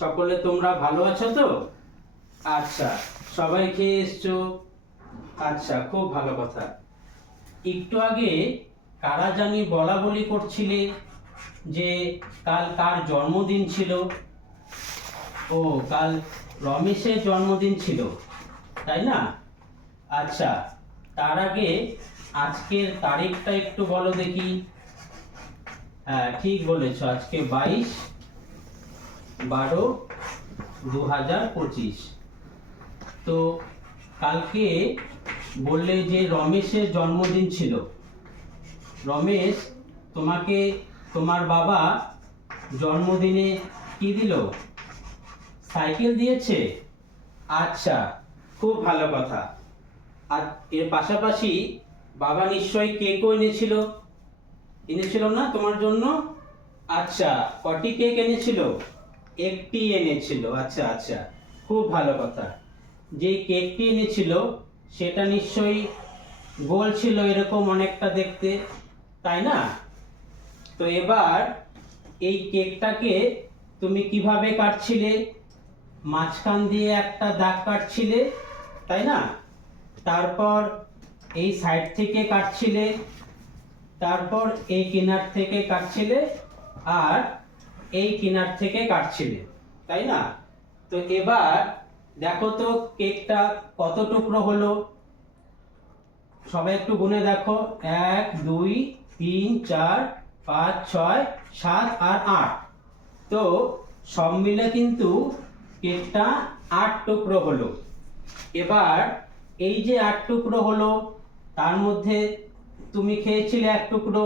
সকলে তোমরা ভালো আছো তো? আচ্ছা, সবাই খেয়ে এসছো? আচ্ছা, খুব ভালো কথা। একটু আগে কারা জানি বলা বলি করছিলে যে কাল কার জন্মদিন ছিল? ও, কাল রমেশের জন্মদিন ছিল, তাই না? আচ্ছা, তার আগে আজকের তারিখটা একটু বলো দেখি। হ্যাঁ, ঠিক বলেছো, আজকে 22/12/2025। তো কালকে বললে যে রমেশের জন্মদিন ছিল। রমেশ, তোমাকে তোমার বাবা জন্মদিনে কি দিল? সাইকেল দিয়েছে? আচ্ছা, খুব ভালো কথা। আর এর পাশাপাশি বাবা নিশ্চয়ই কেকও এনেছিল, এনেছিল না তোমার জন্য? আচ্ছা, কটি কেক এনেছিল? একটি এনেছিল। আচ্ছা আচ্ছা, খুব ভালো কথা। যে কেকটি এনেছিল সেটা নিশ্চয়ই গোল ছিল, এরকম অনেকটা দেখতে, তাই না? তো এবার এই কেকটাকে তুমি কিভাবে কাটছিলে? মাঝখান দিয়ে একটা দাগ কাটছিলে, তাই না? তারপর এই সাইড থেকে কাটছিলে, তারপর এই কিনার থেকে কাটছিলে, আর এই কিনার থেকে কাটছিলে, তাই না? তো এবার দেখো তো কেকটা কত টুকরো হলো। সবাই একটু গুনে দেখো, 1 2 3 4 5 6 7 আর 8। তো সব মিলে কিন্তু কেকটা 8 টুকরো হলো। এবার এই যে 8 টুকরো হলো, তার মধ্যে তুমি খেয়েছিলে 1 টুকরো,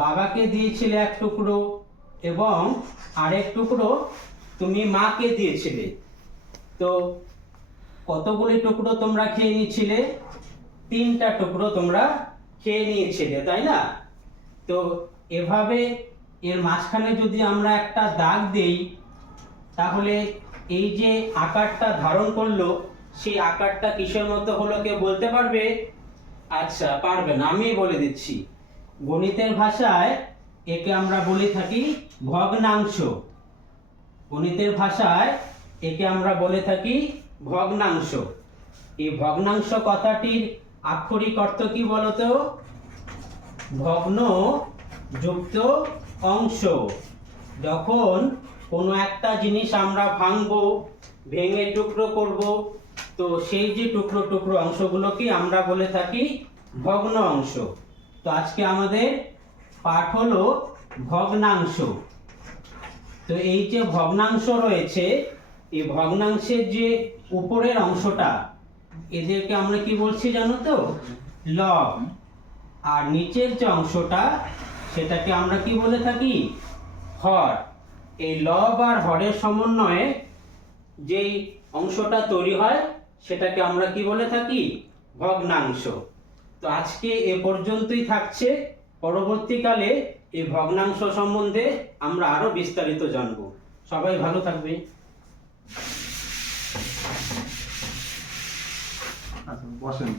বাবাকে দিয়েছিলে 1 টুকরো, এবং আরেক টুকরো তুমি মাকে দিয়েছিলে। তো কতগুলি টুকরো তোমরা খেয়ে নিয়েছিলে? 3টা টুকরো তোমরা খেয়ে নিয়েছিলে, তাই না? তো এভাবে এর মাঝখানে যদি আমরা একটা দাগ দেই, তাহলে এই যে আকারটা ধারণ করলো, সেই আকারটা কিসের মতো হলো কেউ বলতে পারবে? আচ্ছা, পারবে না, আমি বলে দিচ্ছি। গণিতের ভাষায় একে আমরা বলে থাকি ভগ্নাংশ। গণিতের ভাষায় একে আমরা বলে থাকি ভগ্নাংশ। এই ভগ্নাংশ কথাটির আক্ষরিক অর্থ কি বলতো? ভগ্ন যুক্ত অংশ। যখন কোনো একটা জিনিস আমরা ভাঙবো, ভেঙে টুকরো করব, তো সেই যে টুকরো টুকরো অংশগুলোকে আমরা বলে থাকি ভগ্ন অংশ। তো আজকে আমাদের পাঠ হলো ভগ্নাংশ। তো এই যে ভগ্নাংশ রয়েছে, এই ভগ্নাংশের যে উপরের অংশটা, এদেরকে আমরা কি বলছি জানো তো? লব। আর নিচের যে অংশটা, সেটাকে আমরা কি বলে থাকি? হর। এই লব আর হরের সমন্বয়ে যেই অংশটা তৈরি হয়, সেটাকে আমরা কি বলে থাকি? ভগ্নাংশ। তো আজকে এ পর্যন্তই থাকছে। পরবর্তীকালে এই ভগ্নাংশ সম্বন্ধে আমরা আরো বিস্তারিত জানবো। সবাই ভালো থাকবে। আচ্ছা, বসেন।